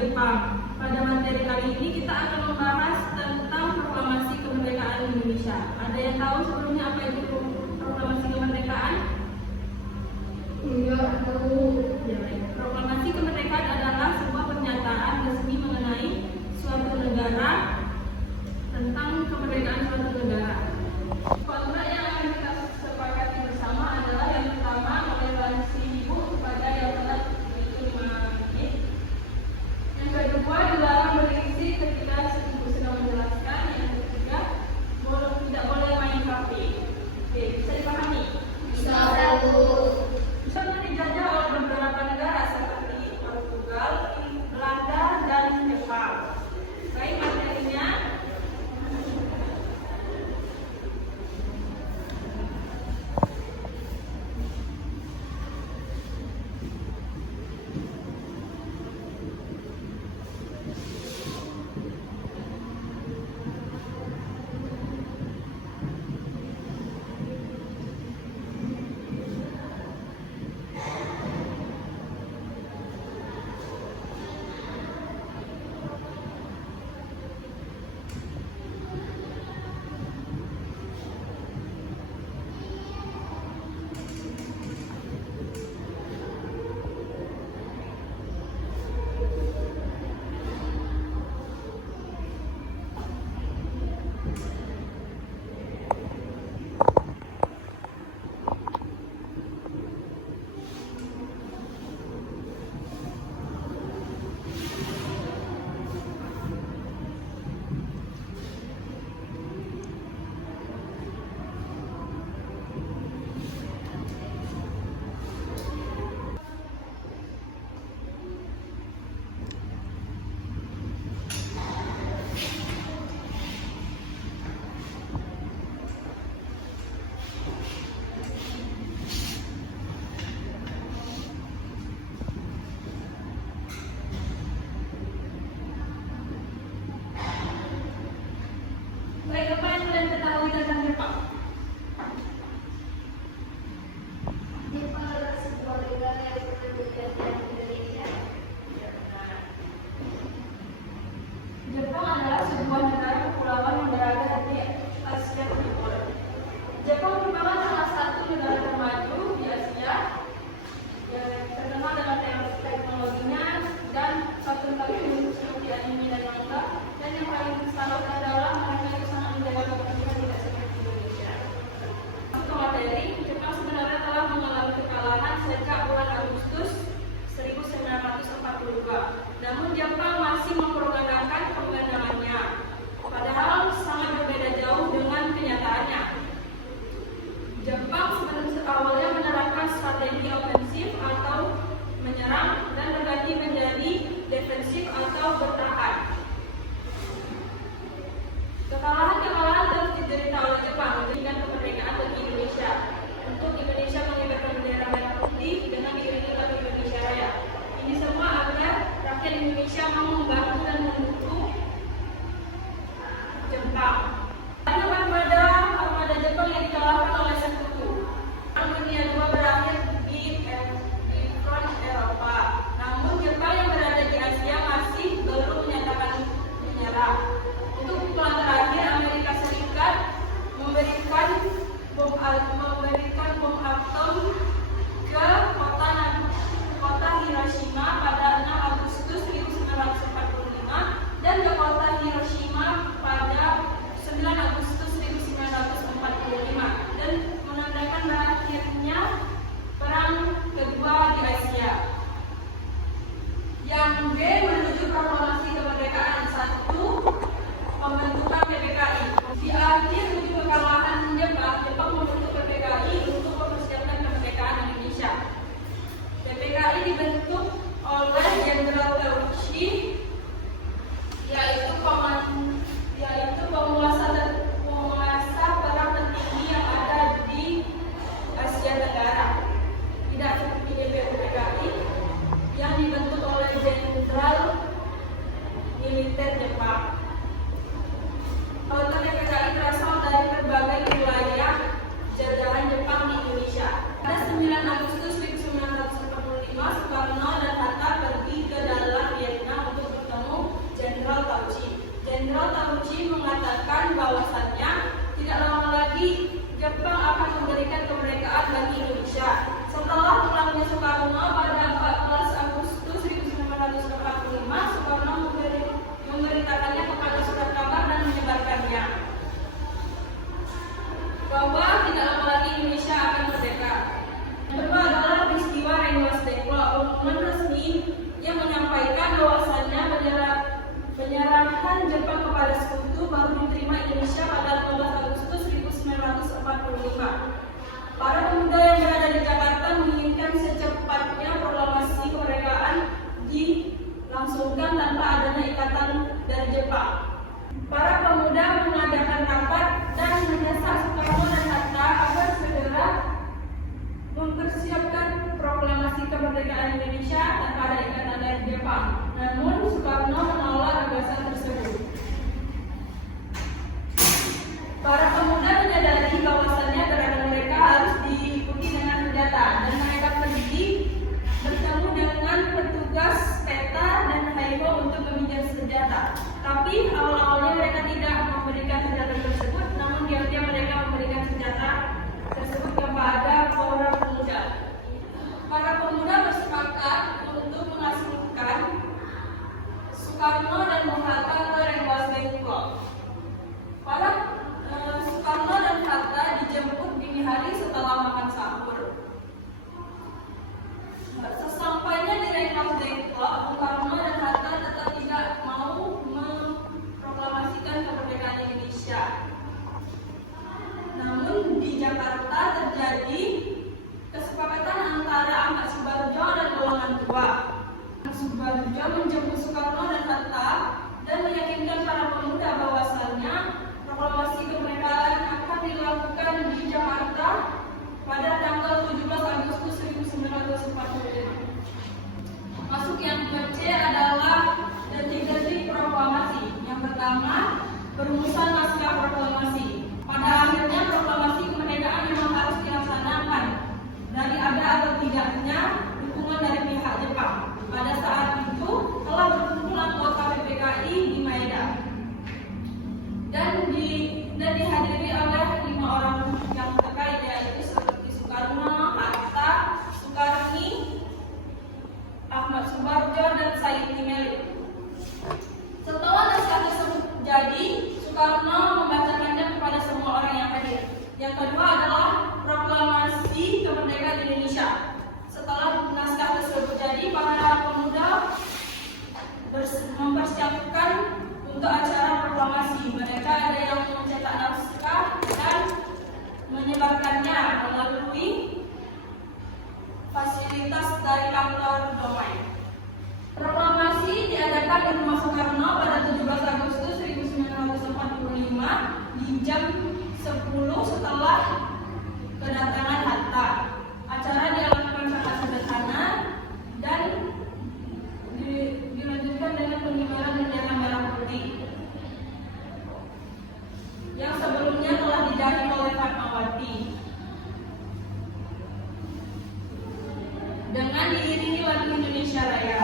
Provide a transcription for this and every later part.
Jepang. Pada materi kali ini kita akan membahas tentang proklamasi kemerdekaan Indonesia. Ada yang tahu sebelumnya apa itu proklamasi kemerdekaan? Enggak tahu. Ya, baik. Proklamasi kemerdekaan adalah sebuah pernyataan resmi mengenai suatu negara tentang kemerdekaan suatu negara. Konsep yang akan kita sepakati bersama adalah yang pertama toleransi ibu kepada yang telah itu 5 menit. Yang kedua dilarang berisi ketika ibu sedang menjelaskan. Yang ketiga tidak boleh main HP. Oke, bisa dipahami? Bisa tahu. Pernah dijajah oleh beberapa negara seperti Portugal, Belanda, dan Jepang. Baik, materinya. Baik, apa yang kalian ketahui tentang Jepang? Jepang adalah sebuah negara yang pernah menjajah Indonesia. Jepang adalah sebuah negara kepulauan yang berada di Asia Timur. Jepang merupakan salah satu negara termaju di Asia yang terkenal dengan teknologinya dan satu-satunya industri seperti anime dan manga. Dan yang paling salut adalah mereka itu sangat menjaga kebersihan tidak seperti Indonesia. Untuk materi, Jepang sebenarnya telah mengalami kekalahan sejak bulan Agustus 1942. Namun Jepang masih mempropagandakan kemenangannya, padahal sangat berbeda jauh dengan kenyataannya. Jepang sebenarnya awalnya menerapkan strategi ofensif atau menyerang dan berganti menjadi defensif atau bertahan. Kekalahan terus diderita oleh Jepang dengan kemerdekaan bagi Indonesia. Untuk Indonesia mengibarkan bendera merah putih dengan diiringi lagu Indonesia Raya. Ini semua agar rakyat Indonesia mau membantu dan mendukung Jepang. Pada armada Jepang yang dikalahkan oleh Sekutu. Perang Dunia II berakhir di front Eropa. Namun Jepang yang berada di Asia masih belum menyatakan menyerah. Untuk pukulan terakhir, Amerika Serikat memberikan bom atom ke kota Hiroshima pada 6 Agustus 1945. dilangsungkan tanpa adanya ikatan dari Jepang. Para pemuda mengadakan rapat dan mendesak Soekarno dan Hatta agar segera mempersiapkan proklamasi kemerdekaan Indonesia tanpa ada ikatan dari Jepang. Namun Soekarno menolak gagasan tersebut. Para pemuda menyadari bahwasannya gerakan mereka harus diikuti dengan senjata dan mereka pergi bertemu dengan petugas peta dan Haiho untuk meminjam senjata. Tapi awal-awalnya mereka tidak memberikan senjata tersebut, namun diam-diam mereka memberikan senjata tersebut kepada para pemuda. Para pemuda bersepakat untuk mengasingkan Soekarno dan Bung Hatta ke Rengas Dengklok. Soekarno dan Hatta dijemput dini hari setelah makan sahur. Sesampainya di Rengas Dengklok, Bung Karno dan Hatta tetap tidak mau memproklamasikan kemerdekaan Indonesia. Namun di Jakarta terjadi kesepakatan antara Ahmad Subarjo dan golongan tua. Subarjo menjemput Soekarno dan Hatta dan meyakinkan para pemuda bahwasannya proklamasi kemerdekaan akan dilakukan di Jakarta pada tanggal 17 Agustus 1945. Masuk yang ke C adalah detik-detik proklamasi. Yang pertama, perumusan naskah proklamasi. Pada akhirnya proklamasi kemerdekaan memang harus dilaksanakan dari ada atau tidaknya dukungan dari pihak Jepang. Pada saat itu telah berkumpul anggota PPKI di Maeda dan dihadiri oleh 5 orang yang terkait, yaitu seperti Soekarno, Hatta, Soekarni, Ahmad Subarjo, dan Said Timeli. Setelah naskah tersebut jadi, Soekarno membacakannya kepada semua orang yang hadir. Yang kedua adalah proklamasi kemerdekaan Indonesia. Setelah naskah tersebut jadi, para pemuda mempersiapkan untuk acara proklamasi. Mereka ada yang mencetak naskah dan menyebarkannya melalui fasilitas dari kantor domain. Proklamasi diadakan di Rumah Soekarno pada 17 Agustus 1945 di jam 10 setelah kedatangan Hatta. Acara dilakukan sangat sederhana dan dilanjutkan dengan pengibaran bendera merah putih yang sebelumnya telah didahului oleh Fatmawati dengan diiringi lagu Indonesia Raya.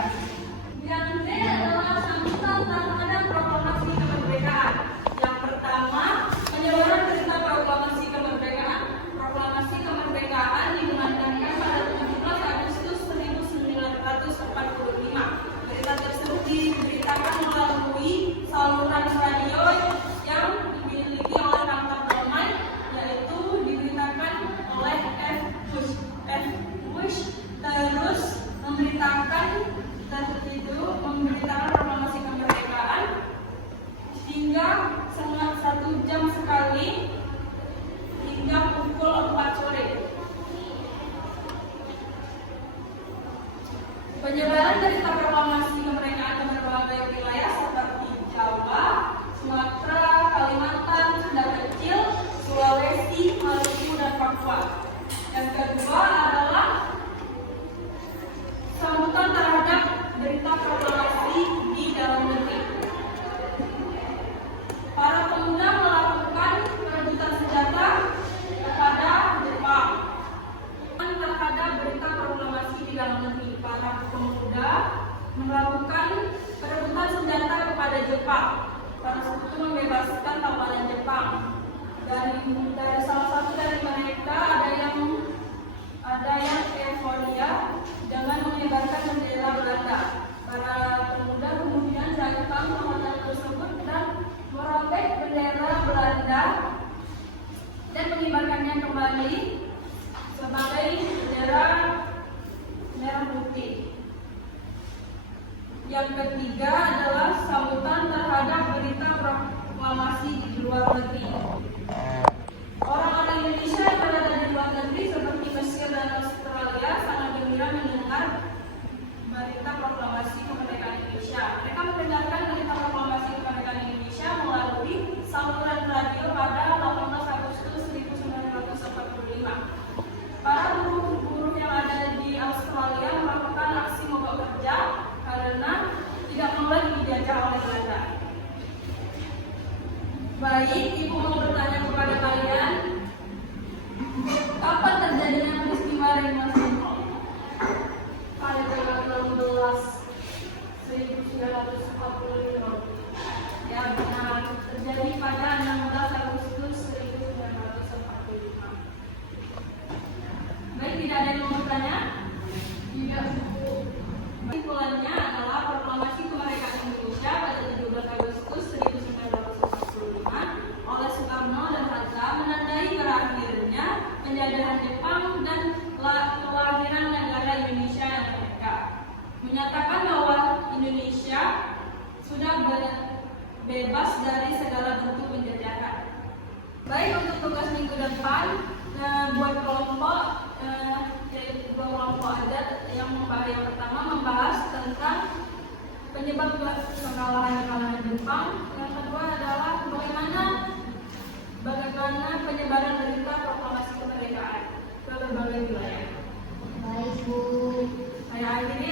Yang D adalah sambutan terhadap proklamasi kemerdekaan. Yang pertama, penyebaran berita proklamasi kemerdekaan. Proklamasi kemerdekaan dikumandangkan pada 17 Agustus 1945. Berita tersebut diberitakan melalui saluran radio yang dimiliki oleh kantor domain, yaitu diberitakan oleh F. Bush, terus memberitakan proklamasi kemerdekaan hingga 1 jam sekali hingga pukul 4 sore. Penyebaran berita proklamasi kemerdekaan ke berbagai wilayah seperti Jawa, Sumatera, Kalimantan, Sunda Kecil, Sulawesi, Maluku, dan Papua. Yang kedua adalah sambutan terhadap berita proklamasi di dalam negeri. Para pemuda melakukan perebutan senjata kepada Jepang. Terhadap berita proklamasi di dalam negeri, para pemuda melakukan perebutan senjata kepada Jepang. Para sekutu membebaskan tawanan Jepang. Dari salah satu dari mereka ada yang euforia dengan mengibarkan bendera Belanda. Para pemuda kemudian datang ke hotel tersebut dan merobek bendera Belanda dan mengibarkannya kembali sebagai bendera merah putih. Yang ketiga adalah sambutan terhadap berita proklamasi di luar negeri. Orang-orang Indonesia yang berada di luar negeri seperti Mesir dan Australia sangat gembira mendengar berita proklamasi kemerdekaan Indonesia. dari Masino pada tanggal 16 1945. Ya, benar. Terjadi pada 16 Agustus 1945. Baik, tidak ada yang mau bertanya? Tidak. Kesimpulannya adalah proklamasi kemerdekaan Indonesia pada 17 Agustus 1945 oleh Soekarno dan Hatta menandai berakhirnya penjajahan Jepang dan kelahiran negara Indonesia yang merdeka. Menyatakan bahwa Indonesia sudah bebas dari segala bentuk penjajahan. Baik, untuk tugas minggu depan buat kelompok yaitu 2 kelompok adat yang pertama membahas tentang penyebab kekalahan Jepang. Yang kedua adalah bagaimana penyebaran berita proklamasi kemerdekaan ke berbagai wilayah. Baik, Bu. Saya akhiri